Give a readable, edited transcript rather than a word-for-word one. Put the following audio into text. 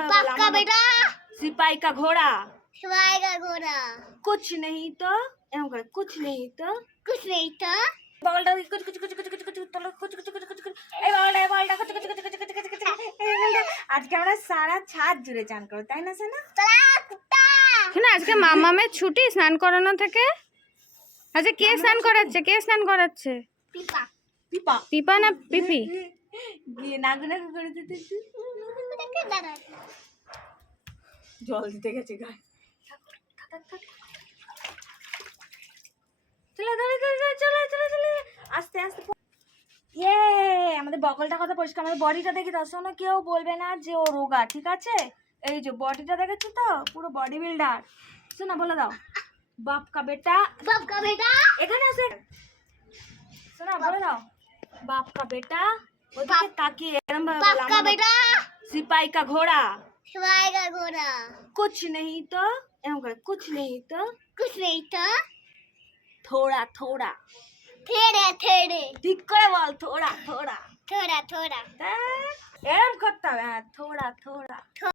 भाবে पक्का बेटा सिपाही का घोड़ा सिपाही का घोड़ा कुछ नहीं तो एरम करे कुछ नहीं तो कुछ नहीं था বলটা কুচ কুচ কুচ কুচ কুচ কুচ তলে কুচ কুচ কুচ কুচ এই বলটা কুচ কুচ কুচ কুচ কুচ কুচ আজকে আমরা সারা ছাদ জুড়ে চান করব তাই না সোনা चला कुत्ता শোনা আজকে মামামের ছুটি স্নান করানো থেকে। আচ্ছা কে স্নান করাচ্ছে पीपा পিপা পিপা না পিপি? গিয়ে নাগুনা করে দিতে জল দিতে গেছে গায়ে চলে চলে চলে চলে আস্তে আস্তে ইয়ে আমাদের বগলটা কত পরিষ্কার আমাদের বডিটা দেখি তো শোনো কেউ বলবে না যে ও রোগা ঠিক আছে এই যে বডিটা দেখেছো তো পুরো বডি বিল্ডার শোনা বলে দাও বাপ কা বেটা এখানে আছে শোনা বলে দাও বাপ কা বেটা ওদিকে তাকিয়ে এরম ভাবে বলো पक्का बेटा सिपाही का घोड़ा सिपाही का घोड़ा कुछ नहीं तो एरम करे कुछ नहीं तो कुछ नहीं था थोड़ा थोड़ा थेड़े थेड़े ঠিক করে বল थोड़ा थोड़ा थोड़ा थोड़ा এরম করতে হবে হ্যাঁ थोड़ा थोड़ा